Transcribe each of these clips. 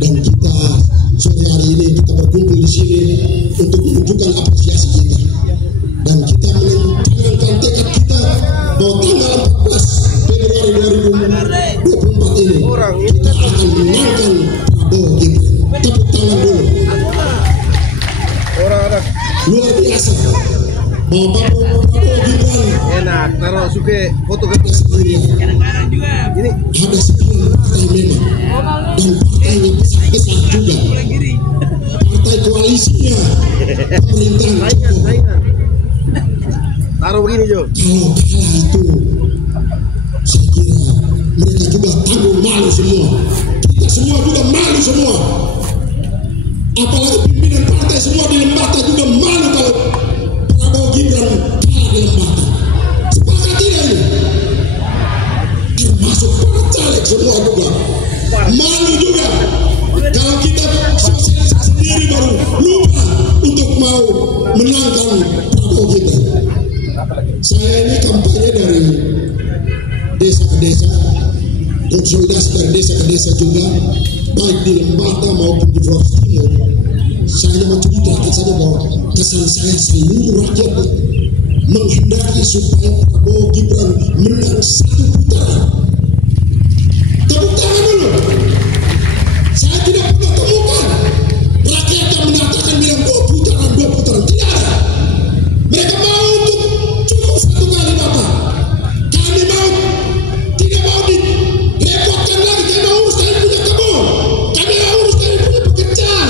dan kita sore hari ini kita berkumpul di sini untuk menunjukkan apresiasi kita, dan kita mencanangkan tekad kita bahwa tanggal 14 Februari 2024 ini kita akan menangkan Prabowo Gibran. Tepuk tangan dulu. Luar biasa bahwa Pak Prabowo Gibran enak taruh suke foto kita sendiri ini ada sekian partai memang, dan partainya besar-besar juga, partai koalisinya pemerintahan Jokowi. Taruh begini Jo. Kalau kalah itu saya kira mereka juga tanggung malu semua, kita semua juga malu semua, apalagi pimpinan partai semua di Lembata juga malu kalau Prabowo Gibran kalah di Lembata. Sepakat tidak ini? Termasuk para caleg semua juga malu juga kalau kita sosialisasi sendiri baru lupa untuk mau menangkan Prabowo Gibran. Saya ini kampanye dari desa ke desa, konsolidasi dari desa ke desa juga, baik di Lembata maupun di Flores Timur. Saya mau ceritakan saja bahwa kesan saya seluruh rakyat menghendaki supaya Prabowo Gibran menang satu putaran. Tepuk tangan dulu. Saya tidak pernah temukan rakyat yang menyatakan bilang dua putaran. Tidak ada. Mereka mau untuk cukup satu kali Bapak. Kami mau tidak mau direpotkan lagi. Kami mau urus kami punya kebun. Kami mau urus kami punya pekerjaan.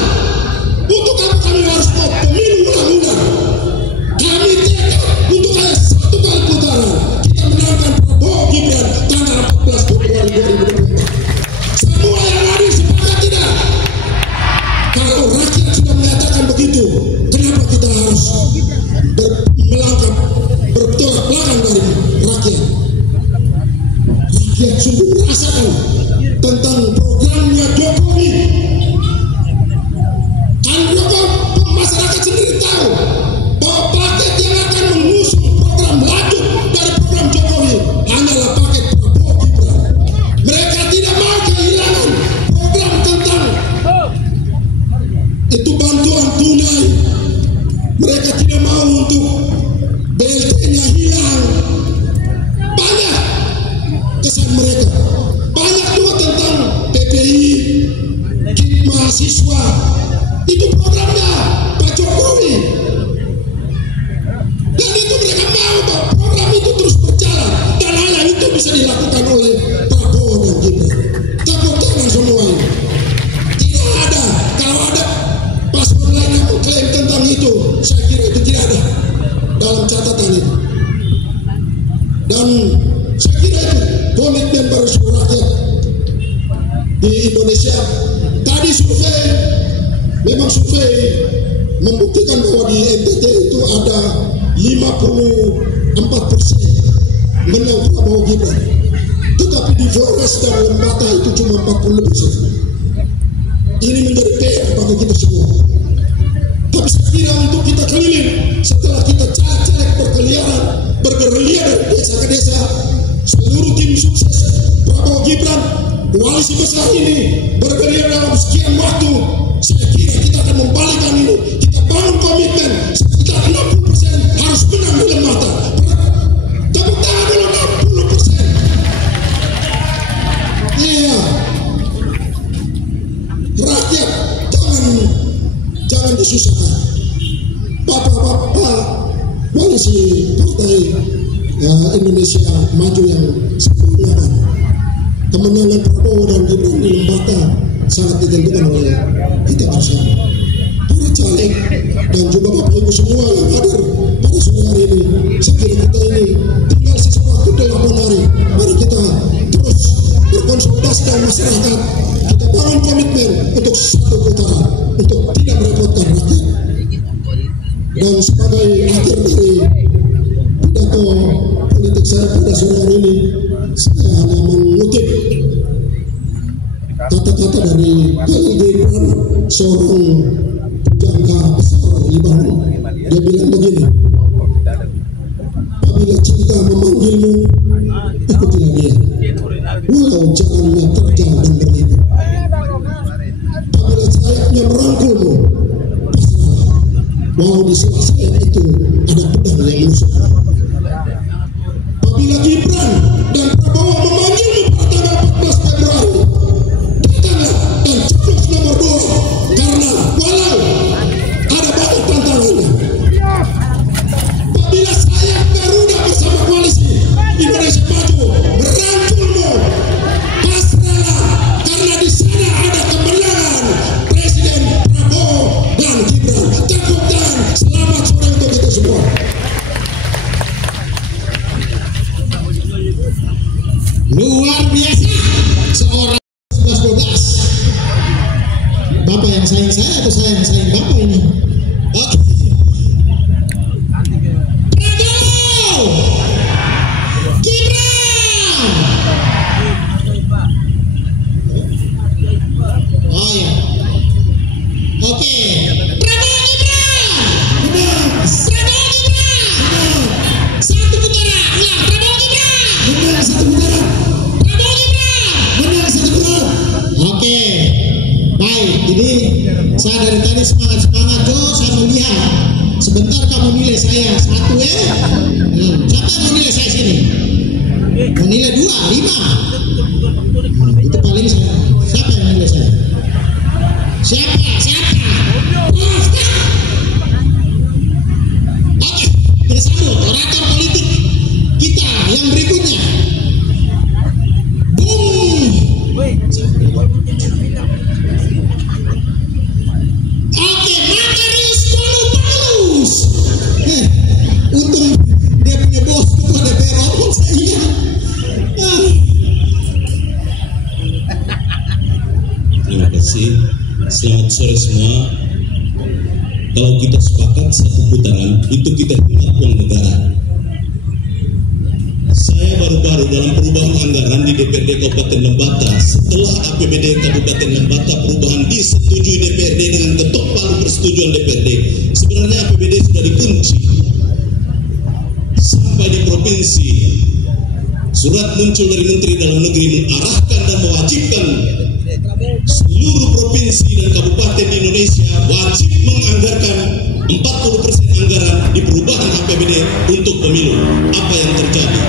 Untuk apa kami harus mau pemilu ulang-ulang? Kami tekad untuk hanya satu kali putaran. Kita menangkan Prabowo Gibran tanggal 14 Februari 2024. Semua yang hadir sepakat tidak? Kalau rakyat sudah menyatakan begitu, kenapa kita harus melangkah bertolak belakang dari rakyat? Rakyat sungguh merasakan tentang programnya Jokowi. Kan masyarakat sendiri tahu bahwa paket yang akan mengusung program lanjut dari program Jokowi hanyalah paket Prabowo Gibran. Mereka tidak mau kehilangan program tentang itu bantuan tunai. Mereka tidak mau untuk BLT-nya hilang. Banyak kesan mereka. Banyak juga tentang PPI, KIP mahasiswa. Itu programnya Pak Jokowi. Dan itu mereka mau bahwa program itu terus berjalan. Dan hanya itu bisa dilakukan oleh Prabowo dan Gibran. Tepuk tangan semua ini. Tidak ada. Kalau ada paslon lain yang mengklaim tentang itu, saya kira itu tidak ada dalam catatan itu. Dan saya kira itu komitmen para seluruh rakyat di Indonesia. Tadi memang survei membuktikan bahwa di NTT itu ada 54% menang Prabowo Gibran. Tetapi di Flores dan Lembata itu cuma 40 lebih saja. Ini menjadi PR bagi kita semua. Tapi saya kira untuk kita keliling, setelah kita caleg-caleg bergerilya dari desa ke desa, seluruh tim sukses Prabowo Gibran, koalisi besar ini bergerilya dalam sekian waktu, saya kira kita akan membalikkan ini. Kita bangun komitmen sekitar 60% harus menang di Lembata. Tepuk tangan dulu 60%. Iya. Rakyat jangan disusahkan. Bapak-bapak koalisi partai Indonesia Maju yang sebelumnya, kemenangan Prabowo dan Gibran di Lembata sangat ditentukan oleh kita bersama. Para caleg dan juga Bapak Ibu semua yang hadir pada sore hari ini. Saya kira kita ini tinggal sisa waktu 8 hari. Mari kita terus berkonsultasi dengan masyarakat. Kita bangun komitmen untuk satu putaran, untuk tidak merepotkan rakyat. Dan sebagai akhir dari pidato politik saya pada sore hari ini, saya hanya mengutip kata-kata dari Khalil Gibran, seorang pujangga besar Libanon. Dia bilang begini, apabila cinta memanggilmu, ikutilah dia, walau jalannya terjal dan berliku. Walau di sela-sela itu ada pedang yang menusuk. Apabila Gibran dan Prabowo memanggilmu pada tanggal 14 Februari, datanglah dan coblos nomor 2, karena walau ada banyak tantangannya. Apabila saya Garuda bersama koalisi Indonesia Maju merangkulmu, pasrahlah, karena di sana ada kemenangan Presiden Prabowo dan Gibran. Tepuk tangan, selamat sore untuk kita semua. Luar biasa, seorang 11-12. Bapak yang sayang saya atau saya yang sayang Bapak ini? Oke. Prabowo, Gibran. Oh ya. Oke. Prabowo, Gibran. Benar. Prabowo, Gibran. Satu putaran. Ulang. Prabowo, Gibran. Benar, satu putaran. Prabowo, Gibran. Benar, satu putaran. Oke. Baik, ini saya dari tadi semangat-semangat Jo, saya melihat sebentar kamu nilai saya 1 ya. Siapa yang mau nilai saya sini? Mau nilai 2, 5. Itu paling saya. Siapa yang nilai saya? Siapa? Oke, kita sambut orator politik kita yang berikutnya. Oke, Makarius Paulus. Untung dia punya bos ketua DPR walaupun saya ingat. Terima kasih. Selamat sore semua. Kalau kita sepakat satu putaran, itu kita hemat uang negara. Saya baru-baru dalam perubahan anggaran di DPRD Kabupaten Lembata. Setelah APBD Kabupaten Lembata perubahan disetujui DPRD dengan ketok palu persetujuan DPRD, sebenarnya APBD sudah dikunci. Sampai di provinsi, surat muncul dari Menteri Dalam Negeri mengarahkan dan mewajibkan seluruh provinsi dan kabupaten di Indonesia wajib menganggarkan 40% anggaran di perubahan APBD untuk pemilu. Apa yang terjadi?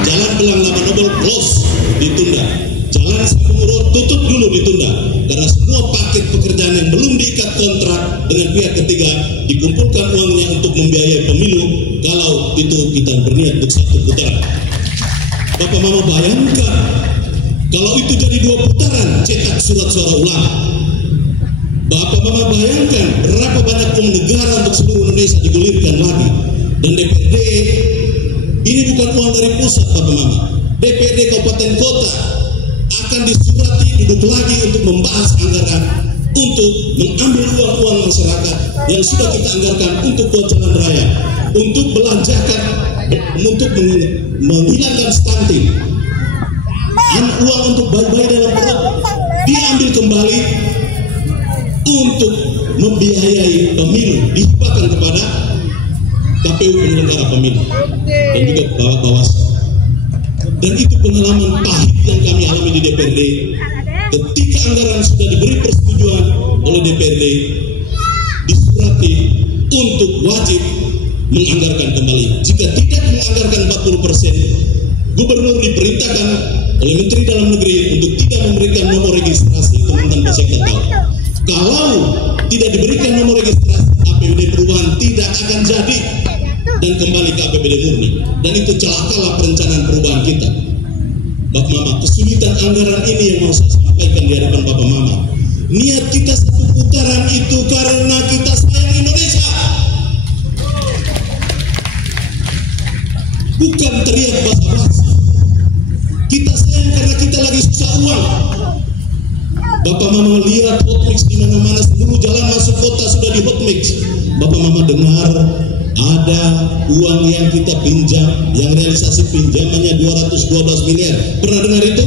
Jalan Belang Lama Nobel close, ditunda. Jalan Sambung Urut tutup dulu, ditunda. Karena semua paket pekerjaan yang belum diikat kontrak dengan pihak ketiga dikumpulkan uangnya untuk membiayai pemilu. Kalau itu kita berniat untuk satu putaran. Bapak Mama bayangkan kalau itu jadi 2 putaran cetak surat suara ulang. Bapak Mama bayangkan berapa banyak uang negara untuk seluruh Indonesia digulirkan lagi. Dan DPRD ini bukan uang dari pusat, Bapak Mama. DPRD kabupaten kota akan disurati duduk lagi untuk membahas anggaran untuk mengambil uang-uang masyarakat yang sudah kita anggarkan untuk buat jalan raya, untuk belanjakan, untuk menghilangkan stunting. Uang untuk bayi-bayi dalam perut diambil kembali untuk membiayai pemilu, dihibahkan kepada KPU penyelenggara pemilu dan juga Bawaslu. Dan itu pengalaman pahit yang kami alami di DPRD. Ketika anggaran sudah diberi persetujuan oleh DPRD, disurati untuk wajib menganggarkan kembali. Jika tidak menganggarkan 40%, Gubernur diperintahkan oleh Menteri Dalam Negeri untuk tidak memberikan nomor registrasi. Itu mantan Pak Sekda tahu. Kalau tidak diberikan nomor registrasi, APBD perubahan tidak akan jadi dan kembali ke APBD murni. Dan itu celakalah perencanaan perubahan kita. Bapak Mama, kesulitan anggaran ini yang mau saya sampaikan di hadapan Bapak Mama. Niat kita satu putaran itu karena kita sayang Indonesia. Bukan teriak basa-basi. Kita sayang karena kita lagi susah uang. Bapak Mama lihat hotmix di mana-mana, seluruh jalan masuk kota sudah di hotmix. Bapak Mama dengar ada uang yang kita pinjam, yang realisasi pinjamannya 212 miliar. Pernah dengar itu?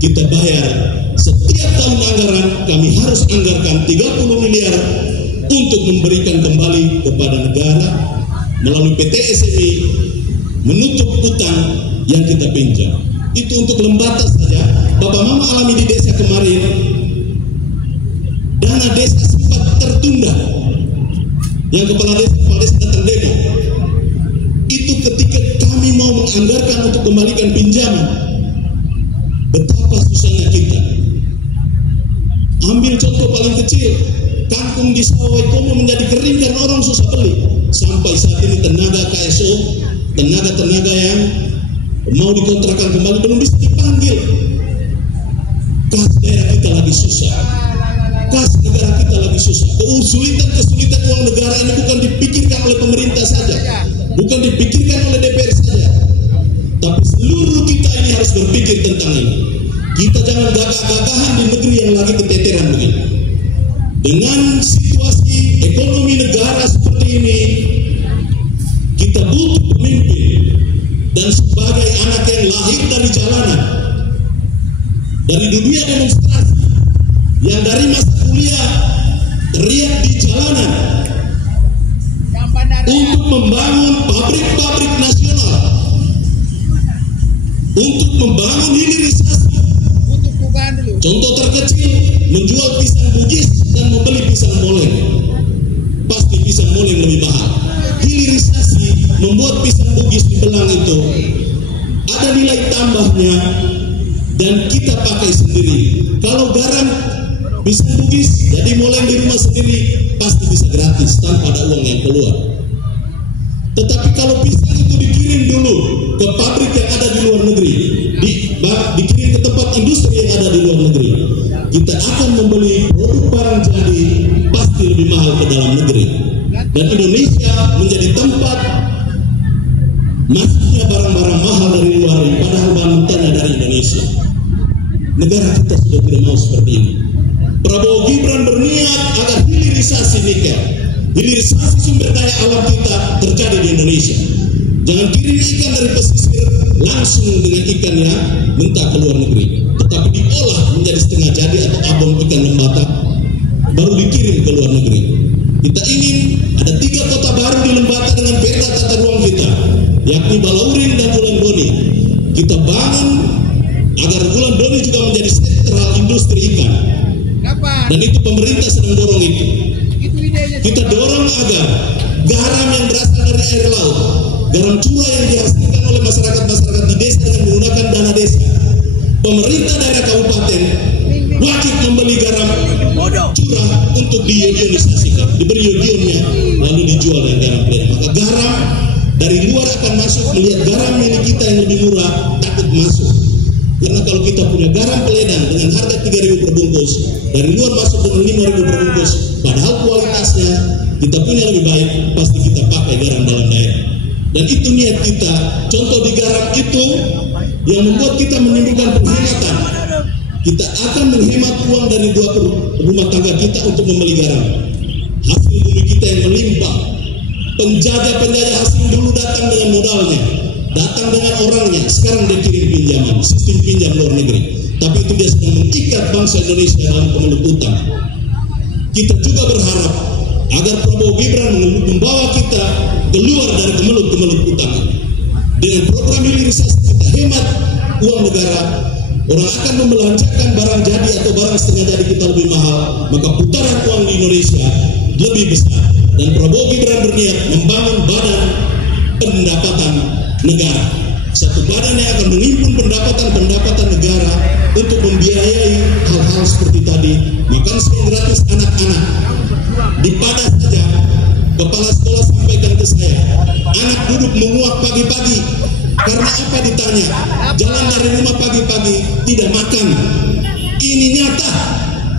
Kita bayar setiap tahun anggaran, kami harus anggarkan 30 miliar untuk memberikan kembali kepada negara melalui PT SMI, menutup utang yang kita pinjam. Itu untuk Lembata saja. Bapak Mama alami di desa kemarin, dana desa sempat tertunda. yang kepala desa datang demo. Itu ketika kami mau menganggarkan untuk kembalikan pinjaman. Betapa susahnya kita. Ambil contoh paling kecil, kangkung di sawah Waikomo menjadi kering karena orang susah beli. Sampai saat ini tenaga KSO, tenaga-tenaga yang mau dikontrakkan kembali belum bisa dipanggil. Kas daerah kita lagi susah, kas negara kita lagi susah. Kesulitan uang negara ini bukan dipikirkan oleh pemerintah saja, bukan dipikirkan oleh DPR saja, tapi seluruh kita ini harus berpikir tentang ini. Kita jangan gagah-gagahan di negeri yang lagi keteteran begini. Dengan situasi ekonomi negara seperti ini, kita butuh pemimpin. Dan sebagai anak yang lahir dari jalanan, dari dunia demonstrasi, yang dari masa kuliah teriak di jalanan untuk membangun pabrik-pabrik nasional, untuk membangun hilirisasi. Contoh terkecil, menjual pisang Bugis dan membeli pisang Moleng. Pasti pisang Moleng lebih mahal. Hilirisasi membuat pisang Bugis di Belang itu ada nilai tambahnya dan kita pakai sendiri. Kalau garam pisang Bugis jadi Moleng di rumah sendiri pasti bisa gratis tanpa ada uang yang keluar. Tetapi kalau pisang itu dikirim dulu ke pabrik yang ada di luar negeri, dikirim ke tempat industri yang ada di luar negeri, kita akan membeli produk barang jadi pasti lebih mahal ke dalam negeri. Dan Indonesia menjadi tempat masuknya barang-barang mahal dari luar yang padahal bahan mentahnya dari Indonesia. Negara kita sudah tidak mau seperti ini. Prabowo Gibran berniat agar hilirisasi nikel, hilirisasi sumber daya alam kita terjadi di Indonesia. Jangan kirim ikan dari pesisir langsung dengan ikan yang mentah ke luar negeri, tetapi diolah menjadi setengah jadi atau abon ikan lembata baru dikirim ke luar negeri. Kita ingin ada 3 kota baru di Lembata dengan peta tata ruang kita, yakni Balaurin dan Wulandoni. Kita bangun agar Wulandoni juga menjadi sentral industri ikan. Dan itu pemerintah sedang dorong itu. Kita dorong agar garam yang berasal dari air laut, garam curah yang dihasilkan oleh masyarakat di desa dengan menggunakan dana desa, pemerintah daerah kabupaten wajib membeli garam curah untuk diionisasikan, diberi iodionnya, lalu dijual dengan garam peledan. Maka garam dari luar akan masuk, melihat garam milik kita yang lebih murah takut masuk. Karena kalau kita punya garam peledan dengan harga 3.000 per bungkus, dari luar masuk dengan 5.000 per bungkus, padahal kualitasnya kita punya lebih baik, pasti kita pakai garam dalam daerah. Dan itu niat kita. Contoh di garam itu yang membuat kita menimbulkan penghematan. Kita akan menghemat uang dari 2 rumah tangga kita untuk membeli garam. Hasil bumi kita yang melimpah. Penjajah-penjajah asing dulu datang dengan modalnya, datang dengan orangnya. Sekarang dia kirim pinjaman, sistem pinjam luar negeri. Tapi itu dia sedang mengikat bangsa Indonesia dalam kemelut utang. Kita juga berharap agar Prabowo Gibran membawa kita keluar dari kemelut utang. Dengan program hilirisasi kita hemat uang negara. Orang akan membelanjakan barang jadi atau barang setengah jadi kita lebih mahal, maka putaran uang di Indonesia lebih besar. Dan Prabowo Gibran berniat membangun badan pendapatan negara, satu badan yang akan menghimpun pendapatan negara untuk membiayai hal-hal seperti tadi, makan siang gratis anak-anak. Di Padang saja kepala sekolah sampaikan ke saya, anak duduk menguap pagi-pagi. Karena apa ditanya, jalan dari rumah pagi-pagi tidak makan. Ini nyata.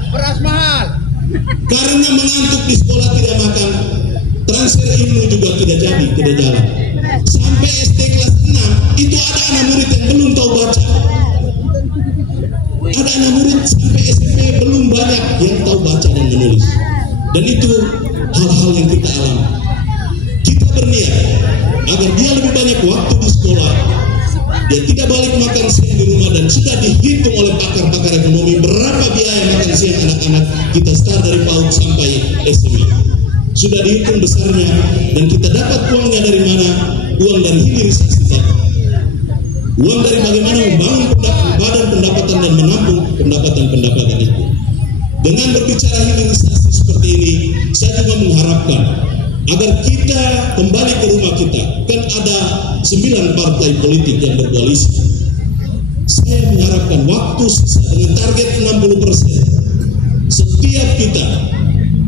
Beras mahal. Karena mengantuk di sekolah tidak makan, transfer ilmu juga tidak jalan. Sampai SD kelas 6 itu ada anak murid yang belum tahu baca. Ada anak murid sampai SMP belum banyak yang tahu baca dan menulis. Dan itu hal-hal yang kita alami. Kita berniat agar dia lebih banyak waktu di sekolah, dia tidak balik makan siang di rumah, dan sudah dihitung oleh pakar-pakar ekonomi berapa biaya makan siang anak-anak kita start dari PAUD sampai SMA. Sudah dihitung besarnya, dan kita dapat uangnya dari mana? Uang dari hilirisasi tadi. Uang dari bagaimana membangun badan pendapatan dan menampung pendapatan itu. Dengan berbicara hilirisasi seperti ini, saya juga mengharapkan agar kita kembali ke rumah kita. Kan ada 9 partai politik yang berkoalisi. Saya mengharapkan waktu sisa dengan target 60%. Setiap kita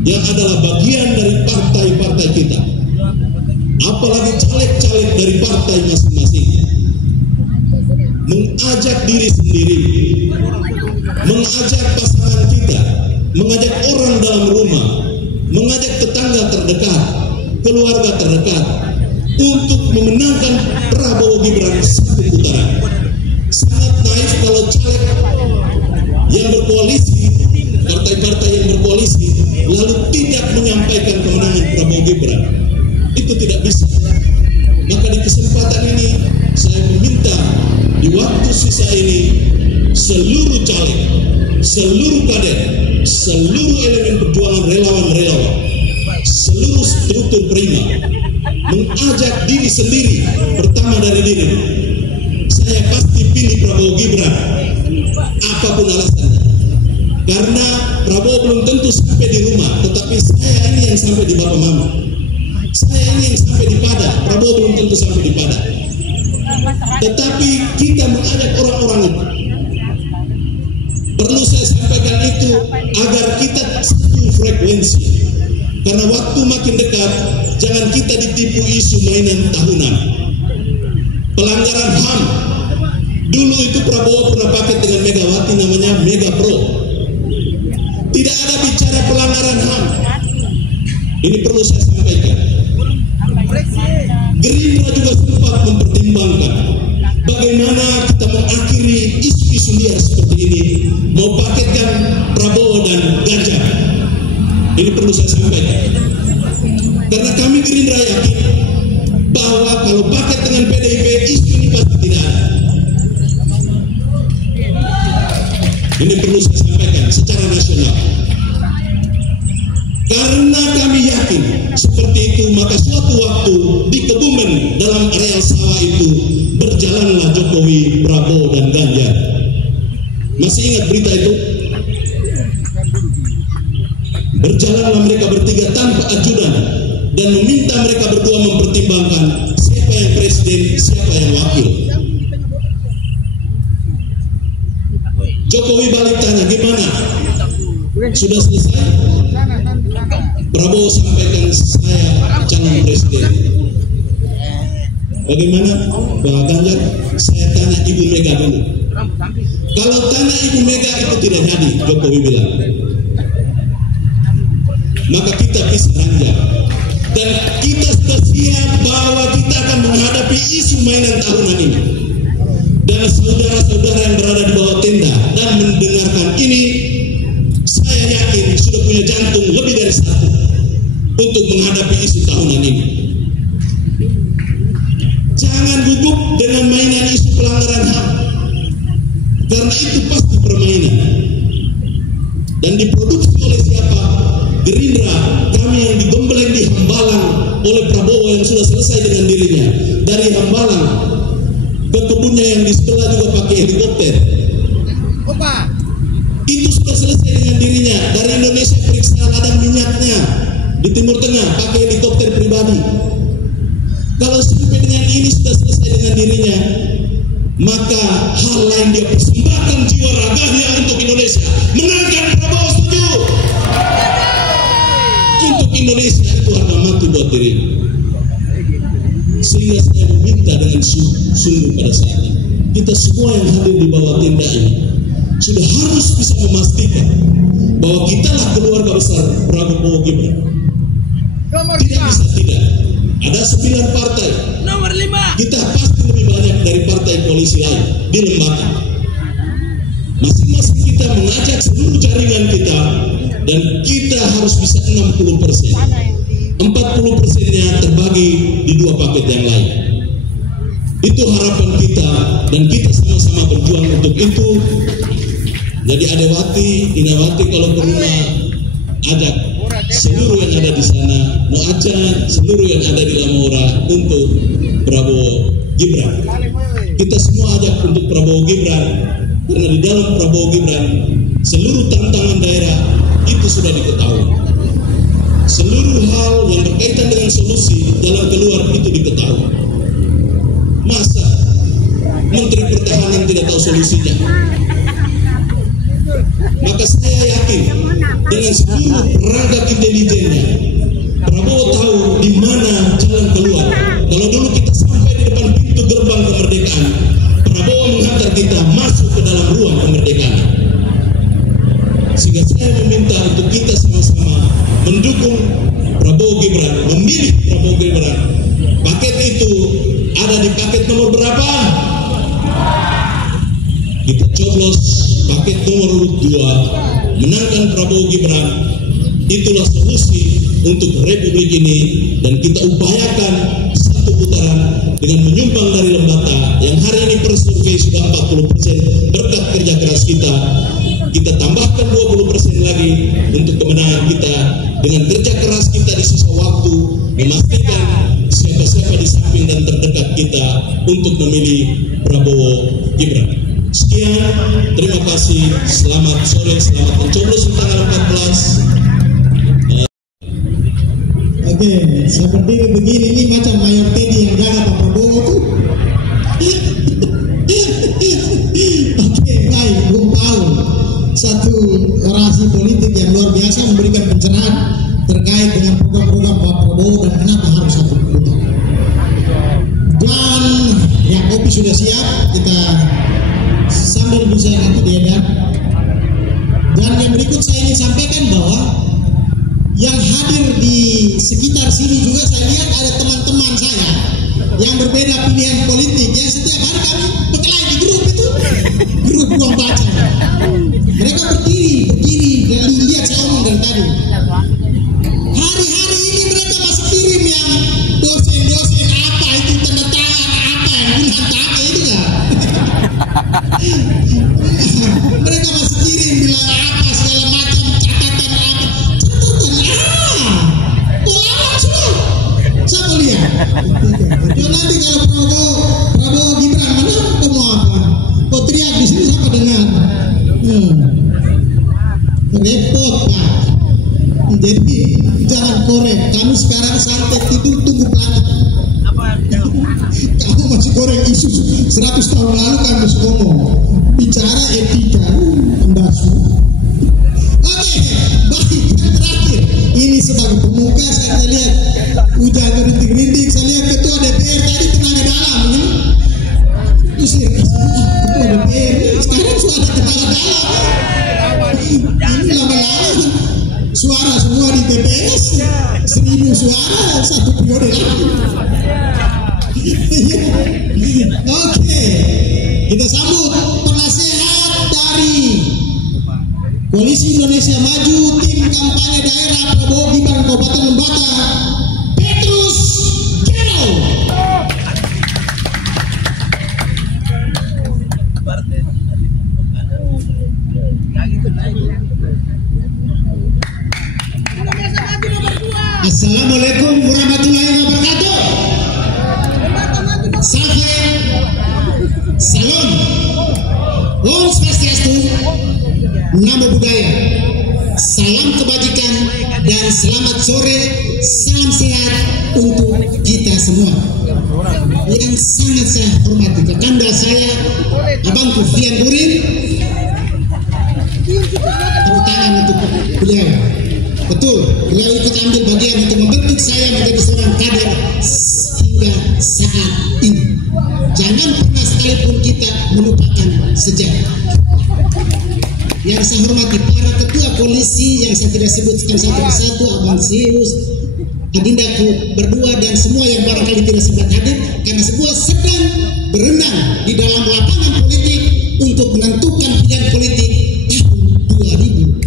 yang adalah bagian dari partai-partai kita, apalagi caleg-caleg dari partai masing-masing, mengajak diri sendiri, mengajak pasangan kita, mengajak orang dalam rumah, mengajak tetangga terdekat, keluarga terdekat untuk memenangkan Prabowo Gibran satu putaran. Sangat naif kalau caleg yang berkoalisi, partai-partai yang berkoalisi, lalu tidak menyampaikan kemenangan Prabowo Gibran. Itu tidak bisa. Maka di kesempatan ini saya meminta di waktu sisa ini seluruh caleg, seluruh kader, seluruh elemen perjuangan relawan-relawan, seluruh struktur prima mengajak diri sendiri, pertama dari diri. Saya pasti pilih Prabowo Gibran, apapun alasannya. Karena Prabowo belum tentu sampai di rumah, tetapi saya ini yang sampai di Bapak Mama. Saya ini yang sampai di Padang, Prabowo belum tentu sampai di Padang. Tetapi kita mengajak orang-orang itu. Perlu saya sampaikan itu agar kita satu frekuensi. Karena waktu makin dekat, jangan kita ditipu isu mainan tahunan. Pelanggaran HAM. Dulu itu Prabowo pernah pakai dengan Megawati namanya Mega Pro. Tidak ada bicara pelanggaran HAM. Ini perlu saya sampaikan. Gerindra juga sempat mempertimbangkan bagaimana kita mengakhiri isu-isu liar seperti ini, mau paketkan Prabowo dan Ganjar. Ini perlu saya sampaikan. Karena kami Gerindra yakin bahwa kalau paket dengan PDIP, isu ini pasti tidak ada. Ini perlu saya sampaikan secara nasional. Karena kami yakin seperti itu, maka suatu waktu di Kebumen dalam areal sawah itu berjalanlah Jokowi, Prabowo, dan Ganjar. Masih ingat berita itu? Berjalanlah mereka bertiga tanpa ajudan dan meminta mereka berdua mempertimbangkan siapa yang presiden, siapa yang wakil. Jokowi balik tanya, gimana? Sudah selesai? Prabowo sampaikan, saya calon presiden. Bagaimana Pak Ganjar? Saya tanya Ibu Mega dulu. Kalau tanya Ibu Mega itu tidak jadi, Jokowi bilang. Maka kita bisa ranjang. Dan kita sudah siap bahwa kita akan menghadapi isu mainan tahunan ini. Dan saudara-saudara yang berada di bawah tenda dan mendengarkan ini, saya yakin sudah punya jantung lebih dari satu untuk menghadapi isu tahunan ini. Jangan gugup dengan mainan isu pelanggaran HAM, karena itu pasti permainan. Dan diproduksi oleh siapa? Gerindra, kami yang digembleng di Hambalang oleh Prabowo yang sudah selesai dengan dirinya. Dari Hambalang ke kebunnya yang di sebelah juga pakai helikopter. Opa. Itu sudah selesai dengan dirinya. Dari Indonesia periksa ladang minyaknya di Timur Tengah pakai helikopter pribadi. Kalau sampai dengan ini sudah selesai dengan dirinya, maka hal lain dia persembahkan jiwa raganya untuk Indonesia. Menangkan Prabowo, setuju? Untuk Indonesia itu harga mati buat diri. Sehingga saya meminta dengan sungguh pada saat ini, kita semua yang hadir di bawah tenda ini sudah harus bisa memastikan bahwa kitalah keluarga besar Prabowo Gibran. Tidak bisa tidak. Ada 9 partai. Nomor 5. Kita pasti lebih banyak dari partai koalisi lain di lembaga. Masing-masing kita mengajak seluruh jaringan kita dan kita harus bisa 60%. 40%-nya terbagi di 2 paket yang lain. Itu harapan kita dan kita sama-sama berjuang untuk itu. Jadi Adewati, Inawati kalau ke rumah ajak seluruh yang ada di sana, mau ajak seluruh yang ada di Lamora untuk Prabowo Gibran. Kita semua ajak untuk Prabowo Gibran, karena di dalam Prabowo Gibran seluruh tantangan daerah itu sudah diketahui. seluruh hal yang berkaitan dengan solusi jalan keluar itu diketahui. Masa Menteri Pertahanan tidak tahu solusinya? Maka saya yakin dengan seluruh perangkat intelijennya, Prabowo tahu di mana jalan keluar. Kalau dulu kita sampai di depan pintu gerbang kemerdekaan, Prabowo menghantar kita masuk ke dalam ruang kemerdekaan. Sehingga saya meminta untuk kita sama-sama mendukung Prabowo Gibran, memilih Prabowo Gibran. Paket itu ada di paket nomor berapa? Kita coblos paket nomor 2, menangkan Prabowo Gibran. Itulah solusi untuk Republik ini, dan kita upayakan satu putaran dengan menyumbang dari Lembata yang hari ini per survei sudah 40% berkat kerja keras kita. Kita tambahkan 20% lagi untuk kemenangan kita dengan kerja keras kita di sisa waktu, memastikan siapa-siapa di samping dan terdekat kita untuk memilih Prabowo Gibran. Sekian, terima kasih, selamat sore, selamat mencoblos tanggal 14. Oke, seperti begini ini macam Mayor Teddy yang jaga Pak Prabowo tuh. Oke, baik, Bung Paul. Satu orasi politik yang luar biasa memberikan pencerahan terkait dengan program-program Pak Prabowo dan kenapa harus satu putaran. Dan ya, kopi sudah siap, kita sambil bisa nanti diedar. Dan yang berikut saya ingin sampaikan bahwa yang hadir di sekitar sini juga saya lihat ada teman-teman saya yang berbeda pilihan politik yang setiap hari kami berkelahi di grup itu, grup ruang baca. Mereka berdiri dan lihat saya omong dari tadi. Hari-hari ini mereka masih kirim yang dosen-dosen apa itu, tanda tangan apa yang bulan pakai itu kan. Mereka masih kirim bilang apa segala macam catatan apa. Saya mau lihat. Jadi nanti kalau Prabowo Gibran menang, kau mau apa? Kau teriak di sini siapa dengar? Repot Pak. Jadi jangan korek. Kami sekarang santai tidur tunggu planet. Kamu masih goreng isu 100 tahun lalu kan masih ngomong bicara etika membasu. Oke, baik, yang terakhir ini sebagai pemuka saya lihat hujan rintik-rintik, saya lihat ketua DPR tadi tenaga dalam ya. Usir ketua DPR sekarang suara tenaga dalam. Ini lama-lama suara semua di TPS 1000 suara satu periode lagi. Oke, kita sambut penasehat dari Koalisi Indonesia Maju, tim kampanye daerah Prabowo Gibran Kabupaten Lembata, Petrus Gero. Assalamualaikum warahmatullahi wabarakatuh. Salam, Om Swastiastu, Namo Buddhaya, salam kebajikan dan selamat sore, salam sehat untuk kita semua. Yang sangat saya hormati kakanda saya, Abangku Fian Burin, tepuk tangan untuk beliau. Betul, beliau ikut ambil bagian untuk membentuk saya menjadi seorang kader hingga saat ini. Jangan pernah sekalipun kita melupakan sejarah. Yang saya hormati para ketua koalisi yang saya tidak sebutkan satu persatu, Abang Sirius, Adindaku berdua dan semua yang barangkali tidak sempat hadir karena semua sedang berenang di dalam lapangan politik untuk menentukan pilihan politik tahun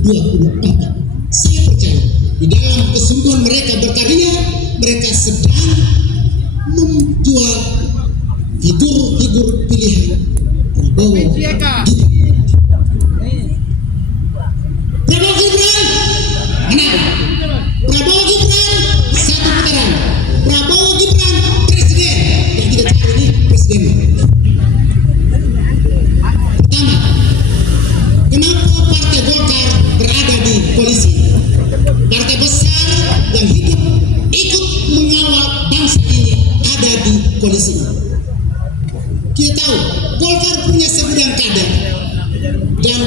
2024. Saya percaya di dalam kesungguhan mereka berkarya, mereka sedang menjual figur-figur pilihan Prabowo Gibran. Prabowo Gibran menang. Prabowo Gibran satu putaran. Prabowo Gibran presiden yang kita cari ini presiden. Pertama, kenapa Partai Golkar berada di koalisi? Partai besar yang hidup ikut mengawal bangsa ini ada di koalisi ini. Kita tahu Golkar punya segudang kader dan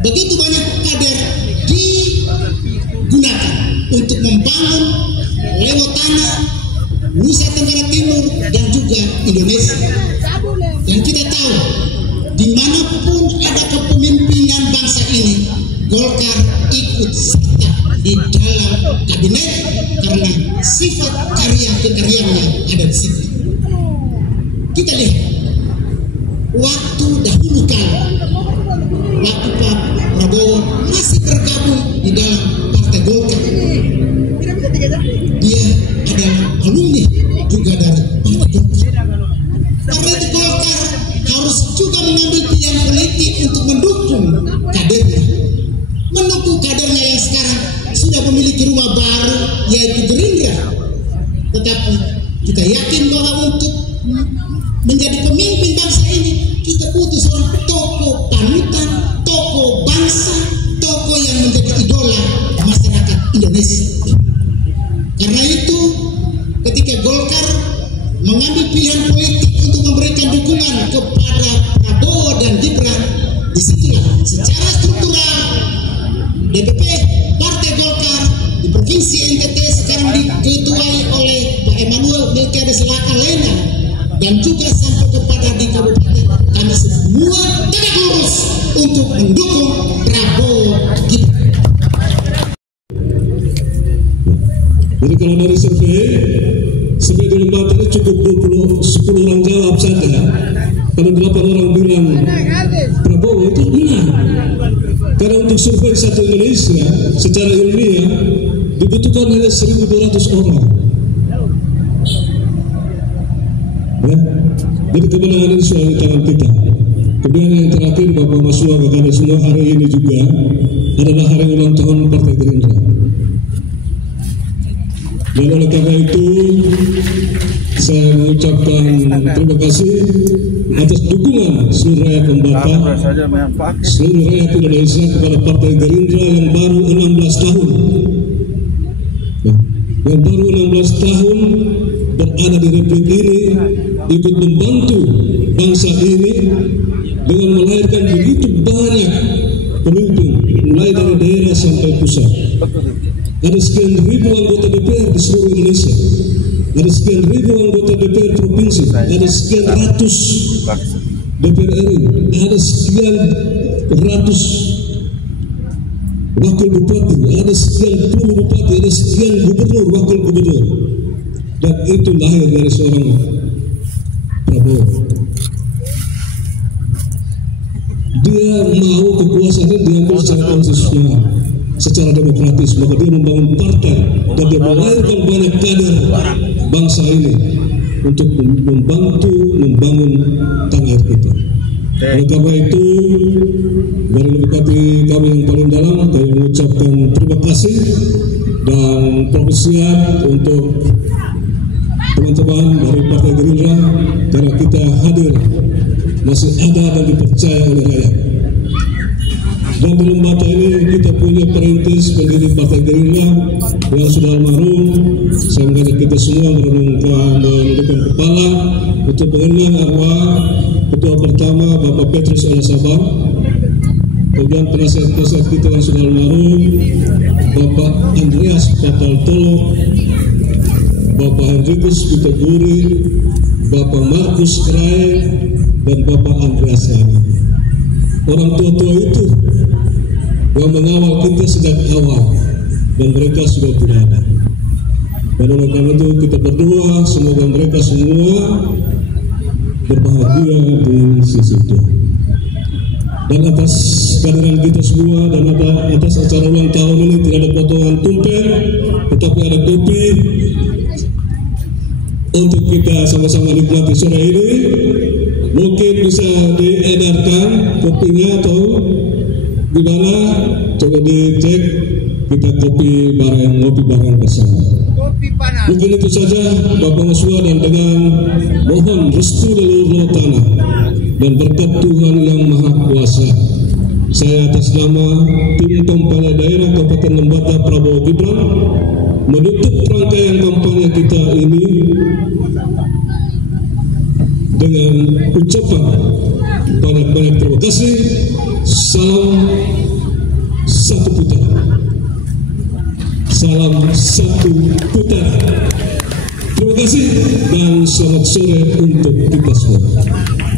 begitu banyak kader digunakan untuk membangun lewat tanah Nusa Tenggara Timur dan juga Indonesia. Dan kita tahu dimanapun ada kepemimpinan bangsa ini, Golkar ikut serta di dalam kabinet karena sifat karya kekaryanya ada di situ. Kita lihat waktu dahulu kala, waktu Pak Prabowo masih tergabung di dalam Partai Golkar, dia adalah alumni juga dari Partai Golkar. Karena itu Golkar harus juga mengambil pilihan politik untuk mendukung kadernya, mendukung kadernya yang sekarang sudah memiliki rumah baru yaitu Gerindra. Tetapi kita yakin bahwa untuk menjadi pemimpin bangsa ini kita butuh seorang tokoh panutan, tokoh bangsa, tokoh yang menjadi idola masyarakat Indonesia. Karena itu ketika Golkar mengambil pilihan politik untuk memberikan dukungan kepada Prabowo dan Gibran, disitulah secara struktural DPP Partai Golkar di Provinsi NTT sekarang diketuai oleh Pak Emmanuel Melkiades Lakalena dan juga sampai kepada di kabupaten, kami semua tegak lurus untuk mendukung Prabowo Gibran. Jadi kalau dari survei di lembaga ini cukup 10 orang jawab saja. Kalau 8 orang bilang Prabowo itu benar. Karena untuk survei satu Indonesia secara ilmiah dibutuhkan hanya 1.200 orang. Ya? Jadi kemenangan ini soal di tangan kita. Kemudian yang terakhir Bapak Mas Wah, karena semua hari ini juga adalah hari ulang tahun Partai Gerindra. Dan oleh karena itu saya mengucapkan terima kasih atas dukungan seluruh rakyat Pembata, seluruh rakyat Indonesia kepada Partai Gerindra yang baru 16 tahun. Yang baru 16 tahun berada di Republik ini, ikut membantu bangsa ini dengan melahirkan begitu banyak pemimpin, mulai dari daerah sampai pusat. Ada sekian ribu anggota DPR di seluruh Indonesia, ada sekian ribu anggota DPR provinsi, ada sekian ratus DPR RI, ada sekian ratus wakil bupati, ada sekian puluh bupati, ada sekian gubernur, wakil gubernur, dan itu lahir dari seorang Prabowo. Dia mau kekuasaannya diambil secara konstitusional, secara demokratis, maka dia membangun partai dan dia melahirkan banyak kader bangsa ini untuk membantu membangun tanah air kita. Oleh karena itu, dari lubuk hati kami yang paling dalam, kami mengucapkan terima kasih dan profesiat untuk teman-teman dari Partai Gerindra karena kita hadir masih ada dan dipercaya oleh rakyat. Dan di lembaga ini kita punya perintis pendiri Partai Gerindra yang sudah almarhum. Saya mengajak kita semua menundukkan kepala untuk mengenang arwah Ketua pertama Bapak Petrus Ola Sabang, kemudian penasihat-penasihat kita yang sudah almarhum Bapak Andreas Pataltolo, Bapak Henrikus Pitaguri, Bapak Markus Krai, dan Bapak Andreas Hani. Orang tua-tua itu yang mengawal kita sejak awal dan mereka sudah tidak ada. Dan oleh karena itu kita berdoa semoga mereka semua berbahagia di sisi Tuhan. Dan atas kehadiran kita semua dan atas acara ulang tahun ini tidak ada potongan tumpeng, tetapi ada kopi untuk kita sama-sama nikmati sore ini. Mungkin bisa diedarkan kopinya atau gimana? Coba dicek, kita ngopi bareng bersama. Mungkin itu saja Bapak Naswa, dan dengan mohon restu leluhur tanah dan berkat Tuhan yang Maha Kuasa, Saya atas nama tim kampanye daerah Kabupaten Lembata Prabowo Gibran menutup rangkaian kampanye kita ini dengan ucapan banyak terima kasih. Salam satu putaran. Salam satu putaran. Terima kasih dan selamat sore untuk kita semua.